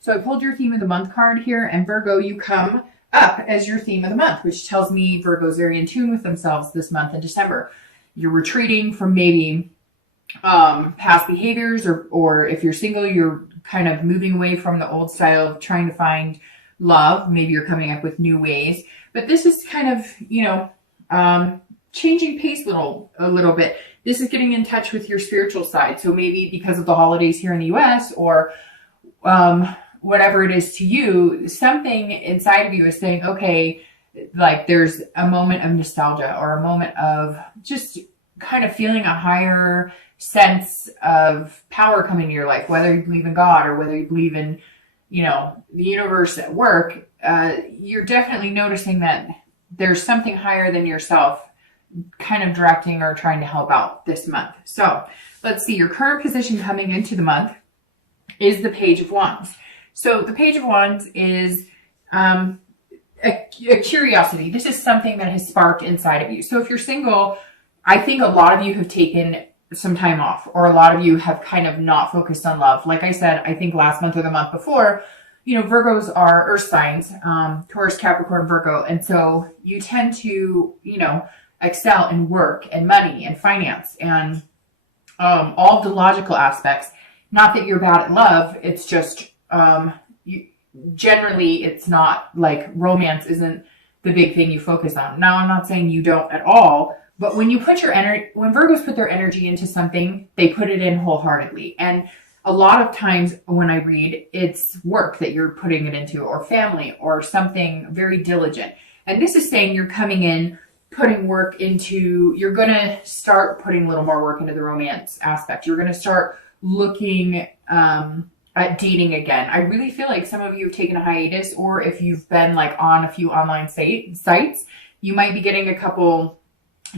So I pulled your theme of the month card here, and Virgo, you come up as your theme of the month, which tells me Virgo's very in tune with themselves this month in December. You're retreating from maybe past behaviors, or if you're single, you're kind of moving away from the old style of trying to find love. Maybe you're coming up with new ways, but this is kind of, changing pace a little bit. This is getting in touch with your spiritual side. So maybe because of the holidays here in the US, or whatever it is to you, something inside of you is saying, okay, like there's a moment of nostalgia, or a moment of just kind of feeling a higher sense of power coming to your life, whether you believe in God or whether you believe in, the universe at work. You're definitely noticing that there's something higher than yourself kind of directing or trying to help out this month. So let's see, your current position coming into the month is the Page of Wands. So the Page of Wands is a curiosity. This is something that has sparked inside of you. So if you're single, I think a lot of you have taken some time off, or a lot of you have kind of not focused on love. Like I said, I think last month or the month before, Virgos are earth signs, Taurus, Capricorn, Virgo. And so you tend to, excel in work and money and finance and all of the logical aspects. Not that you're bad at love. It's just generally it's not like romance isn't the big thing you focus on. Now, I'm not saying you don't at all, but when you put your energy, when Virgos put their energy into something, they put it in wholeheartedly. And a lot of times when I read, it's work that you're putting it into, or family, or something very diligent. And this is saying you're coming in, putting work into, you're going to start putting a little more work into the romance aspect. You're going to start looking at dating again. I really feel like some of you have taken a hiatus, or if you've been like on a few online sites, you might be getting a couple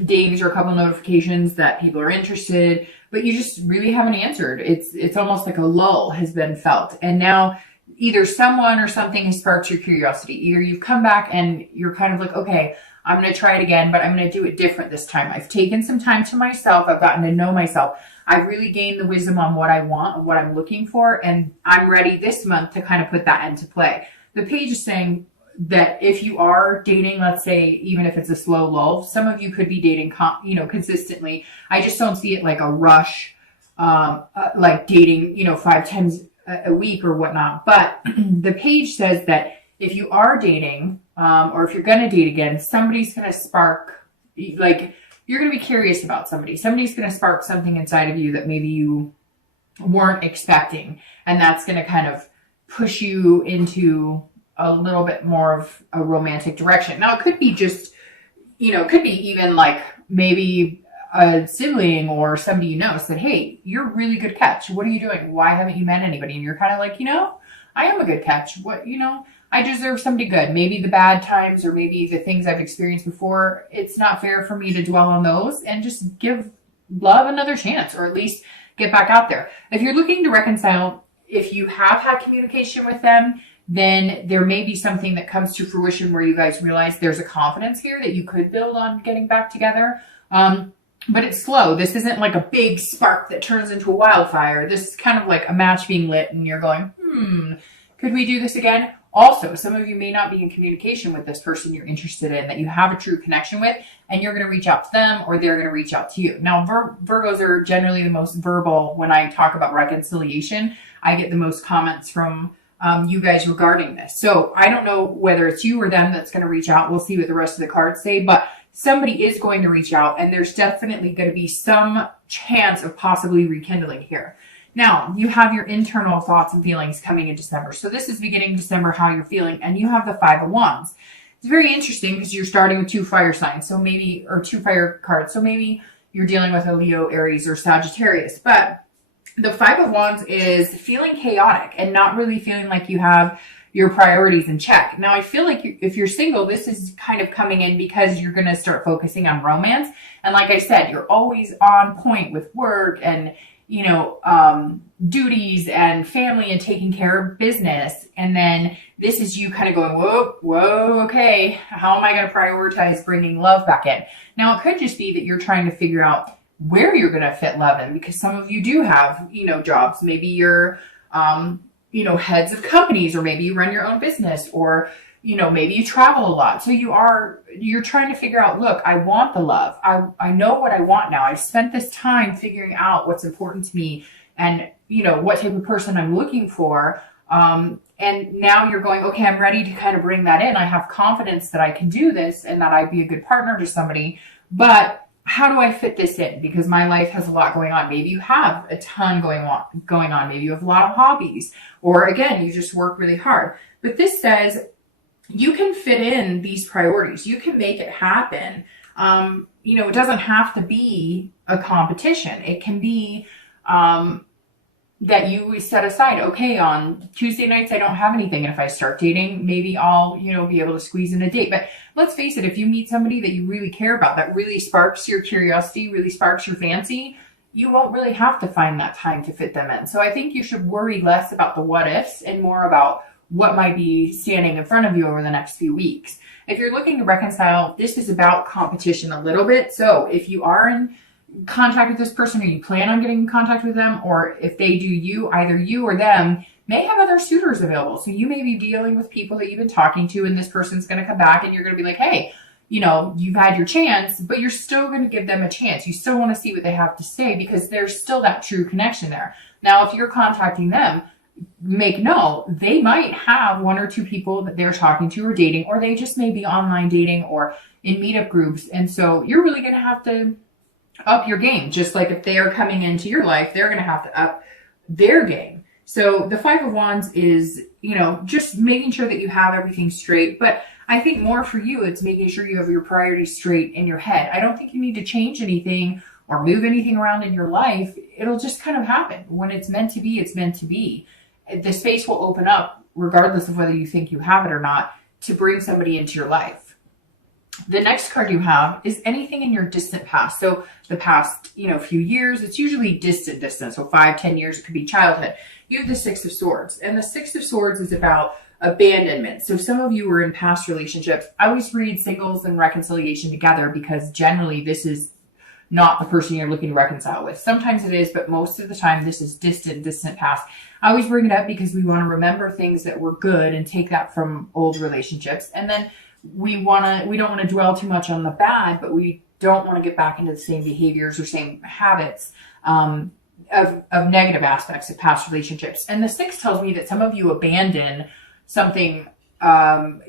dings or a couple notifications that people are interested, but you just really haven't answered. It's almost like a lull has been felt. And now either someone or something has sparked your curiosity. Either you've come back and you're kind of like, okay, I'm going to try it again, but I'm going to do it different this time. I've taken some time to myself. I've gotten to know myself. I've really gained the wisdom on what I want and what I'm looking for. And I'm ready this month to kind of put that into play. The page is saying that if you are dating, let's say, even if it's a slow lull, some of you could be dating, consistently. I just don't see it like a rush, like dating, 5 times a week or whatnot. But the page says that if you are dating, or if you're going to date again, somebody's going to spark, like, you're going to be curious about somebody. Somebody's going to spark something inside of you that maybe you weren't expecting. And that's going to kind of push you into a little bit more of a romantic direction. Now, it could be just, it could be even like maybe a sibling or somebody said, hey, you're a really good catch. What are you doing? Why haven't you met anybody? And you're kind of like, I am a good catch. What, I deserve somebody good. Maybe the bad times, or maybe the things I've experienced before, it's not fair for me to dwell on those, and just give love another chance, or at least get back out there. If you're looking to reconcile, if you have had communication with them, then there may be something that comes to fruition where you guys realize there's a confidence here that you could build on getting back together. But it's slow. This isn't like a big spark that turns into a wildfire. This is kind of like a match being lit and you're going, could we do this again? Also, some of you may not be in communication with this person you're interested in, that you have a true connection with, and you're going to reach out to them, or they're going to reach out to you. Now, Virgos are generally the most verbal. When I talk about reconciliation, I get the most comments from you guys regarding this. So I don't know whether it's you or them that's going to reach out. We'll see what the rest of the cards say, but somebody is going to reach out, and there's definitely going to be some chance of possibly rekindling here. Now, you have your internal thoughts and feelings coming in December. So this is beginning December, how you're feeling, and you have the 5 of Wands. It's very interesting because you're starting with 2 fire signs, so maybe, or 2 fire cards. So maybe you're dealing with a Leo, Aries, or Sagittarius. But the 5 of Wands is feeling chaotic and not really feeling like you have your priorities in check. Now, I feel like if you're single, this is kind of coming in because you're going to start focusing on romance. And like I said, you're always on point with work and duties and family and taking care of business. And then this is you kind of going, whoa, okay, how am I going to prioritize bringing love back in? Now, it could just be that you're trying to figure out where you're going to fit love in, because some of you do have, jobs. Maybe you're, heads of companies, or maybe you run your own business, or, maybe you travel a lot. So you're trying to figure out, look, I want the love. I know what I want now. I've spent this time figuring out what's important to me and, what type of person I'm looking for. And now you're going, okay, I'm ready to kind of bring that in. I have confidence that I can do this and that I'd be a good partner to somebody, but how do I fit this in? Because my life has a lot going on. Maybe you have a ton going on. Maybe you have a lot of hobbies, or again, you just work really hard. But this says you can fit in these priorities. You can make it happen. It doesn't have to be a competition. It can be, that you set aside, okay, on Tuesday nights, I don't have anything. And if I start dating, maybe I'll, be able to squeeze in a date. But let's face it, if you meet somebody that you really care about, that really sparks your curiosity, really sparks your fancy, you won't really have to find that time to fit them in. So I think you should worry less about the what ifs and more about what might be standing in front of you over the next few weeks. If you're looking to reconcile, this is about competition a little bit. So if you are in contact with this person, or you plan on getting in contact with them, or if they do you, either you or them may have other suitors available. So you may be dealing with people that you've been talking to, and this person's going to come back and you're going to be like, hey, you've had your chance, but you're still going to give them a chance. You still want to see what they have to say because there's still that true connection there. Now, if you're contacting them, make note, they might have one or two people that they're talking to or dating, or they just may be online dating or in meetup groups. And so you're really going to have to up your game. Just like if they are coming into your life, they're going to have to up their game. So the Five of Wands is, just making sure that you have everything straight. But I think more for you, it's making sure you have your priorities straight in your head. I don't think you need to change anything or move anything around in your life. It'll just kind of happen. When it's meant to be, it's meant to be. The space will open up, regardless of whether you think you have it or not, to bring somebody into your life. The next card you have is anything in your distant past. So the past, few years, it's usually distant. So 5-10 years, it could be childhood. You have the Six of Swords, and the Six of Swords is about abandonment. So some of you were in past relationships. I always read singles and reconciliation together because generally this is not the person you're looking to reconcile with. Sometimes it is, but most of the time this is distant past. I always bring it up because we want to remember things that were good and take that from old relationships. And then we don't want to dwell too much on the bad, but we don't want to get back into the same behaviors or same habits of negative aspects of past relationships. And the Six tells me that some of you abandon something.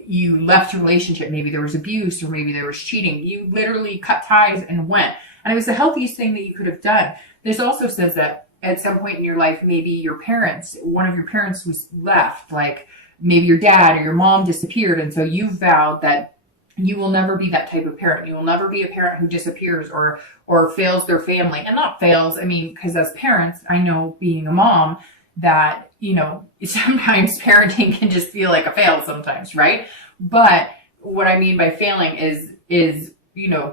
You left a relationship. Maybe there was abuse, or maybe there was cheating. You literally cut ties and went. And it was the healthiest thing that you could have done. This also says that at some point in your life, maybe one of your parents was left, like maybe your dad or your mom disappeared. And so you vowed that you will never be that type of parent. You will never be a parent who disappears or fails their family. And not fails, because as parents, I know being a mom that, sometimes parenting can just feel like a fail sometimes, right? But what I mean by failing is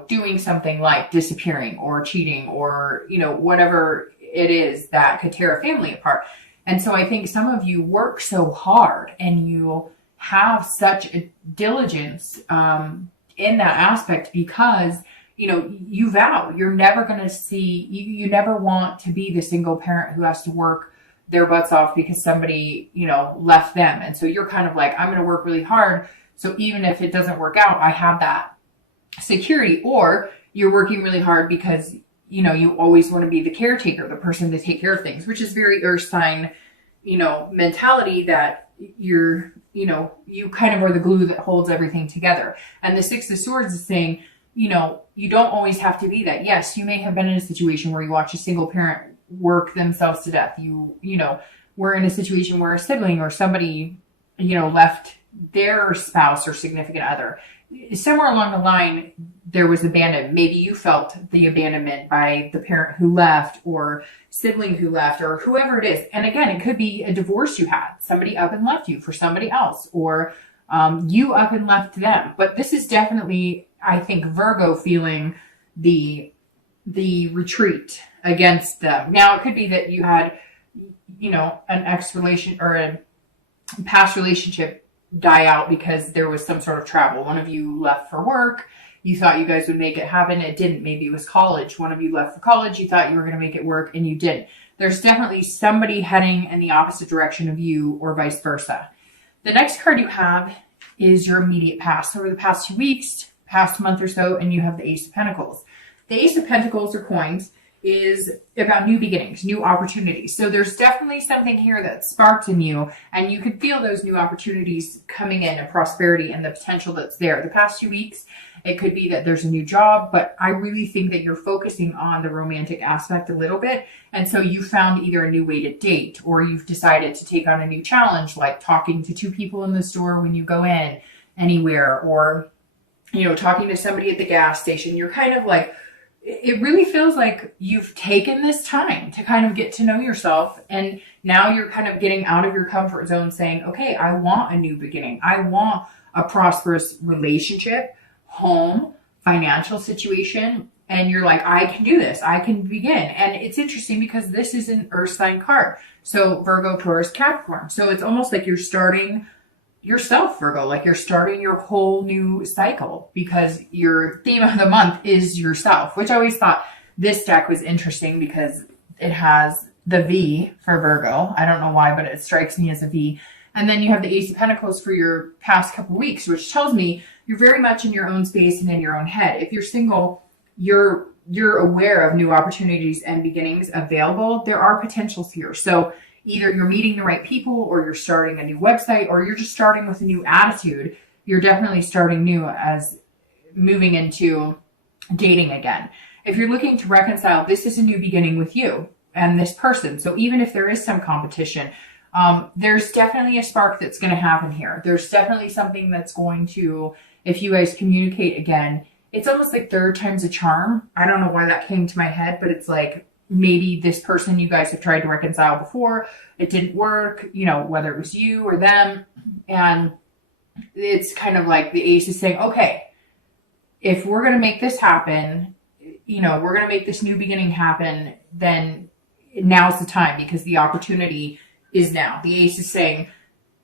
doing something like disappearing or cheating or, whatever it is that could tear a family apart. And so I think some of you work so hard and you have such a diligence in that aspect because, you vow you're never going to see, you never want to be the single parent who has to work their butts off because somebody, left them. And so you're kind of like, I'm going to work really hard. So even if it doesn't work out, I have that security. Or you're working really hard because you always want to be the caretaker, the person to take care of things, which is very earth sign, mentality that you kind of are the glue that holds everything together. And the Six of Swords is saying, you don't always have to be that. Yes, you may have been in a situation where you watch a single parent work themselves to death. You were in a situation where a sibling or somebody, left their spouse or significant other. Somewhere along the line, there was abandonment. Maybe you felt the abandonment by the parent who left or sibling who left or whoever it is. And again, it could be a divorce you had. Somebody up and left you for somebody else, or you up and left them. But this is definitely, I think, Virgo feeling the retreat against them. Now, it could be that you had, an ex-relation or a past relationship die out because there was some sort of travel. One of you left for work. You thought you guys would make it happen. It didn't. Maybe it was college. One of you left for college. You thought you were going to make it work and you didn't. there's definitely somebody heading in the opposite direction of you or vice versa. The next card you have is your immediate past. Over the past 2 weeks, past month or so, and you have the Ace of Pentacles. The Ace of Pentacles or coins is about new beginnings, new opportunities. So there's definitely something here that sparked in you, and you could feel those new opportunities coming in and prosperity and the potential that's there. The past 2 weeks, it could be that there's a new job, but I really think that you're focusing on the romantic aspect a little bit. And so you found either a new way to date, or you've decided to take on a new challenge, like talking to 2 people in the store when you go in anywhere, or, you know, talking to somebody at the gas station. You're kind of like, it really feels like you've taken this time to kind of get to know yourself. And now you're kind of getting out of your comfort zone saying, okay, I want a new beginning. I want a prosperous relationship, home, financial situation. And you're like, I can do this. I can begin. And it's interesting because this is an earth sign card. So Virgo, Taurus, Capricorn. So it's almost like you're starting yourself, Virgo, like you're starting your whole new cycle, because your theme of the month is yourself, which I always thought this deck was interesting because it has the V for Virgo. I don't know why, but it strikes me as a V. And then you have the Ace of Pentacles for your past couple weeks, which tells me you're very much in your own space and in your own head. If you're single, you're aware of new opportunities and beginnings available. There are potentials here. So either you're meeting the right people, or you're starting a new website, or you're just starting with a new attitude. You're definitely starting new as moving into dating again. If you're looking to reconcile, this is a new beginning with you and this person. So even if there is some competition, there's definitely a spark that's going to happen here. There's definitely something that's going to, if you guys communicate again, it's almost like third time's a charm. I don't know why that came to my head, but it's like, maybe this person you guys have tried to reconcile before, it didn't work, you know, whether it was you or them. And it's kind of like the Ace is saying, okay, if we're going to make this happen, you know, we're going to make this new beginning happen, then now's the time, because the opportunity is now. The Ace is saying,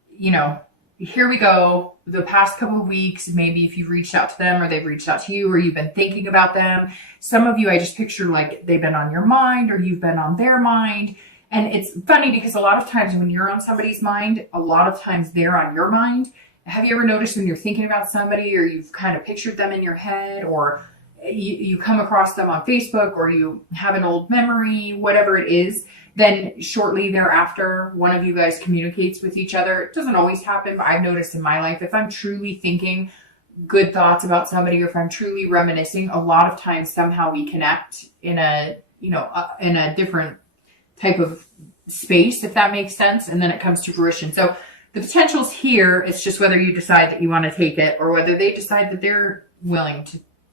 you know, here we go. The past couple of weeks, maybe if you've reached out to them or they've reached out to you, or you've been thinking about them. Some of you, I just picture like they've been on your mind, or you've been on their mind. And it's funny because a lot of times when you're on somebody's mind, a lot of times they're on your mind. Have you ever noticed when you're thinking about somebody, or you've kind of pictured them in your head, or you come across them on Facebook, or you have an old memory, whatever it is, then shortly thereafter, one of you guys communicates with each other. It doesn't always happen, but I've noticed in my life, if I'm truly thinking good thoughts about somebody, or if I'm truly reminiscing, a lot of times somehow we connect in a, you know, in a different type of space, if that makes sense. And then it comes to fruition. So the potential's here. It's just whether you decide that you want to take it, or whether they decide that they're willing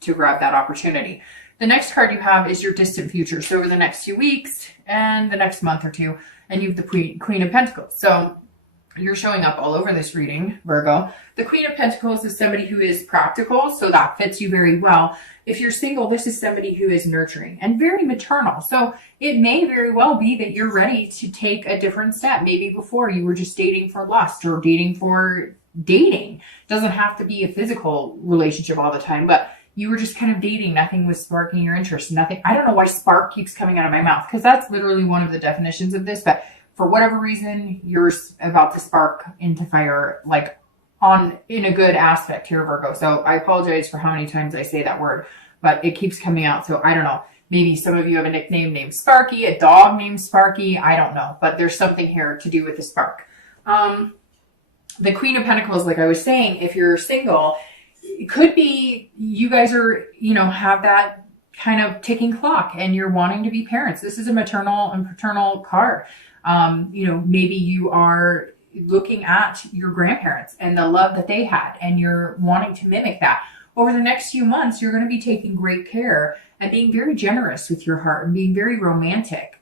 to grab that opportunity. The next card you have is your distant future. So over the next few weeks and the next month or two, and you have the Queen of Pentacles. So you're showing up all over this reading, Virgo. The Queen of Pentacles is somebody who is practical, so that fits you very well. If you're single, this is somebody who is nurturing and very maternal. So it may very well be that you're ready to take a different step. Maybe before you were just dating for lust, or dating for dating. It doesn't have to be a physical relationship all the time, but you were just kind of dating. Nothing was sparking your interest. Nothing. I don't know why spark keeps coming out of my mouth, because that's literally one of the definitions of this. But for whatever reason, you're about to spark into fire, like in a good aspect here, Virgo. So I apologize for how many times I say that word, but it keeps coming out. So I don't know. Maybe some of you have a nickname named Sparky, a dog named Sparky. I don't know, but there's something here to do with the spark. The Queen of Pentacles, like I was saying, if you're single, it could be you guys are, you know, have that kind of ticking clock and you're wanting to be parents. This is a maternal and paternal card. You know, maybe you are looking at your grandparents and the love that they had, and you're wanting to mimic that. Over the next few months, you're going to be taking great care and being very generous with your heart and being very romantic.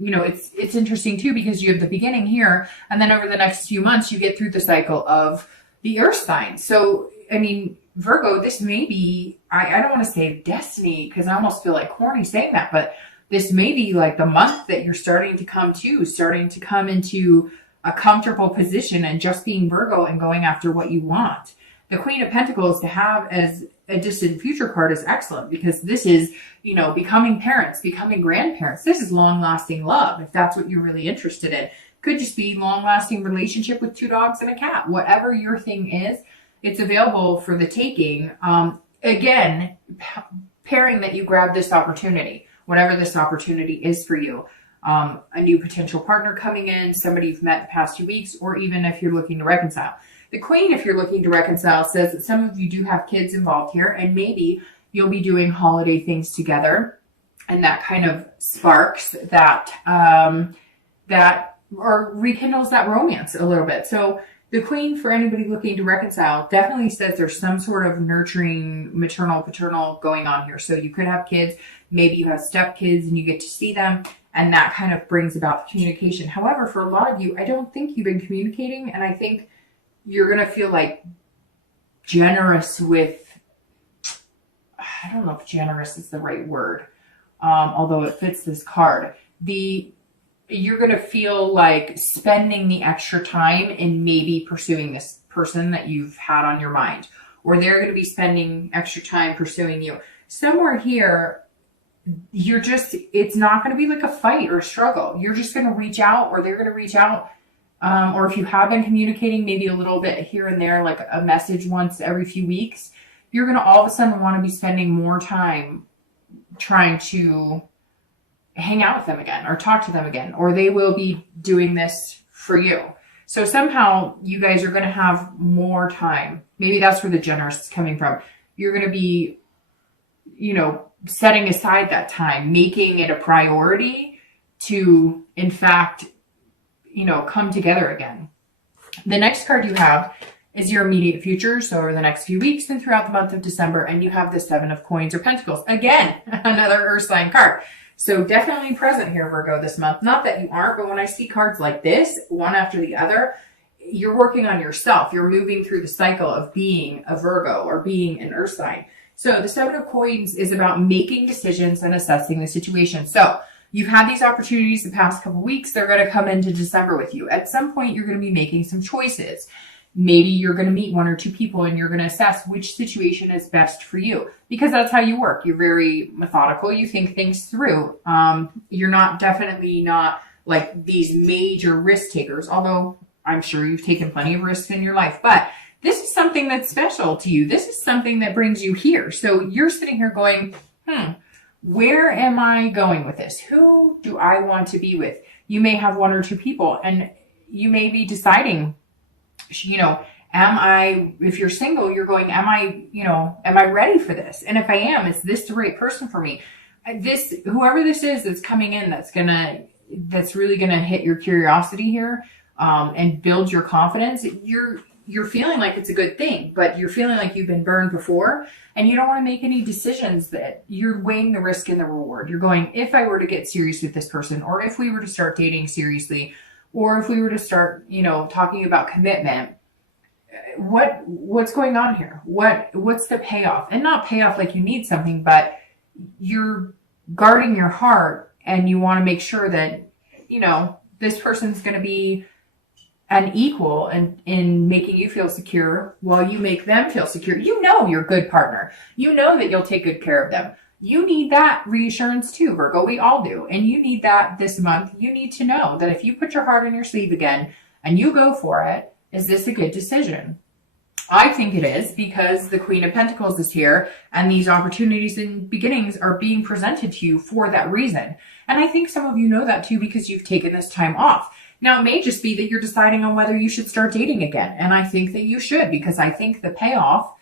You know, it's interesting too, because you have the beginning here, and then over the next few months, you get through the cycle of the earth signs. So, I mean, Virgo, this may be, I don't want to say destiny, because I almost feel like corny saying that, but this may be like the month that you're starting to come into a comfortable position and just being Virgo and going after what you want. The Queen of Pentacles to have as a distant future card is excellent because this is, you know, becoming parents, becoming grandparents. This is long-lasting love, if that's what you're really interested in. Could just be long-lasting relationship with 2 dogs and a cat. Whatever your thing is, it's available for the taking. Again, pairing that you grab this opportunity, whatever this opportunity is for you. A new potential partner coming in, somebody you've met the past 2 weeks, or even if you're looking to reconcile. The Queen, if you're looking to reconcile, says that some of you do have kids involved here, and maybe you'll be doing holiday things together, and that kind of sparks that, or rekindles that romance a little bit. So the Queen, for anybody looking to reconcile, definitely says there's some sort of nurturing, maternal, paternal going on here. So you could have kids, maybe you have stepkids and you get to see them, and that kind of brings about the communication. However, for a lot of you, I don't think you've been communicating, and I think you're going to feel like generous with, I don't know if generous is the right word, although it fits this card. You're going to feel like spending the extra time in maybe pursuing this person that you've had on your mind, or they're going to be spending extra time pursuing you. Somewhere here, it's not going to be like a fight or a struggle. You're just going to reach out, or they're going to reach out. Or if you have been communicating maybe a little bit here and there, like a message once every few weeks, you're going to all of a sudden want to be spending more time trying to hang out with them again or talk to them again, or they will be doing this for you. So somehow you guys are going to have more time. Maybe that's where the generous is coming from. You're going to be, you know, setting aside that time, making it a priority to, in fact, you know, come together again. The next card you have is your immediate future. So over the next few weeks and throughout the month of December, and you have the 7 of Coins or Pentacles. Again, another earth sign card. So definitely present here, Virgo, this month. Not that you aren't, but when I see cards like this, one after the other, you're working on yourself. You're moving through the cycle of being a Virgo or being an earth sign. So the 7 of Coins is about making decisions and assessing the situation. So you've had these opportunities the past couple weeks. They're going to come into December with you. At some point, you're going to be making some choices. Maybe you're going to meet 1 or 2 people and you're going to assess which situation is best for you, because that's how you work. You're very methodical. You think things through. You're definitely not like these major risk takers, although I'm sure you've taken plenty of risks in your life, but this is something that's special to you. This is something that brings you here. So you're sitting here going, where am I going with this? Who do I want to be with? You may have 1 or 2 people, and you may be deciding, you know, if you're single, you're going, am I ready for this? And if I am, is this the right person for me? Whoever this is that's coming in, that's really going to hit your curiosity here, and build your confidence. You're feeling like it's a good thing, but you're feeling like you've been burned before, and you don't want to make any decisions that you're weighing the risk and the reward. You're going, if I were to get serious with this person, or if we were to start dating seriously, or if we were to start, you know, talking about commitment, what's going on here? What's the payoff? And not payoff like you need something, but you're guarding your heart, and you want to make sure that, you know, this person's going to be an equal in making you feel secure while you make them feel secure. You know you're a good partner. You know that you'll take good care of them. You need that reassurance too, Virgo. We all do. And you need that this month. You need to know that if you put your heart on your sleeve again and you go for it, is this a good decision? I think it is, because the Queen of Pentacles is here, and these opportunities and beginnings are being presented to you for that reason. And I think some of you know that too, because you've taken this time off. Now, it may just be that you're deciding on whether you should start dating again. And I think that you should, because I think the payoff,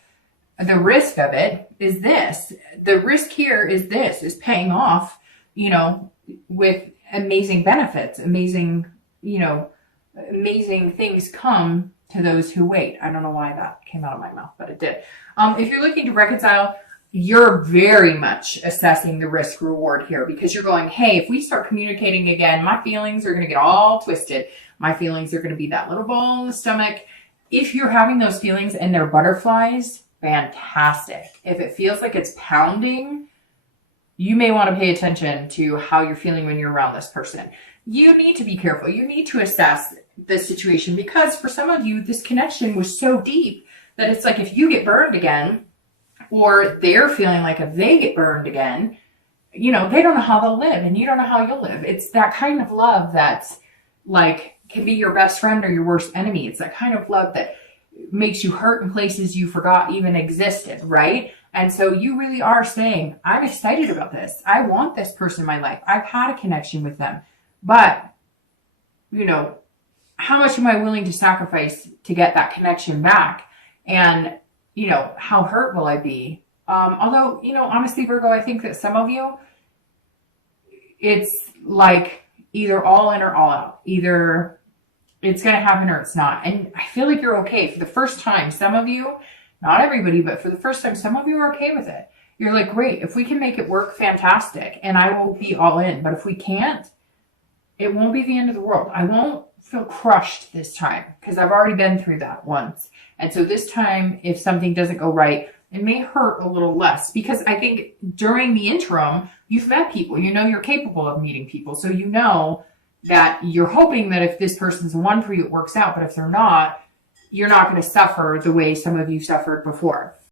the risk of it is this. The risk here is paying off, you know, with amazing benefits, amazing things come to those who wait. I don't know why that came out of my mouth, but it did. If you're looking to reconcile, you're very much assessing the risk reward here, because you're going, hey, if we start communicating again, my feelings are going to get all twisted. My feelings are going to be that little ball in the stomach. If you're having those feelings and they're butterflies, fantastic. If it feels like it's pounding, you may want to pay attention to how you're feeling when you're around this person. You need to be careful. You need to assess the situation, because for some of you, this connection was so deep that it's like if you get burned again, or they're feeling like if they get burned again, you know, they don't know how they'll live and you don't know how you'll live. It's that kind of love that's like can be your best friend or your worst enemy. It's that kind of love that makes you hurt in places you forgot even existed, right? And so you really are saying, I'm excited about this. I want this person in my life. I've had a connection with them. But, you know, how much am I willing to sacrifice to get that connection back? And, you know, how hurt will I be? Although, you know, honestly, Virgo, I think that some of you, it's like either all in or all out. Either it's going to happen or it's not. And I feel like you're okay. For the first time, some of you, not everybody, but for the first time, some of you are okay with it. You're like, great, if we can make it work, fantastic. And I will be all in. But if we can't, it won't be the end of the world. I won't feel crushed this time because I've already been through that once. And so this time, if something doesn't go right, it may hurt a little less because I think during the interim, you've met people. You know you're capable of meeting people. So you know that you're hoping that if this person's the one for you, it works out. But if they're not, you're not going to suffer the way some of you suffered before.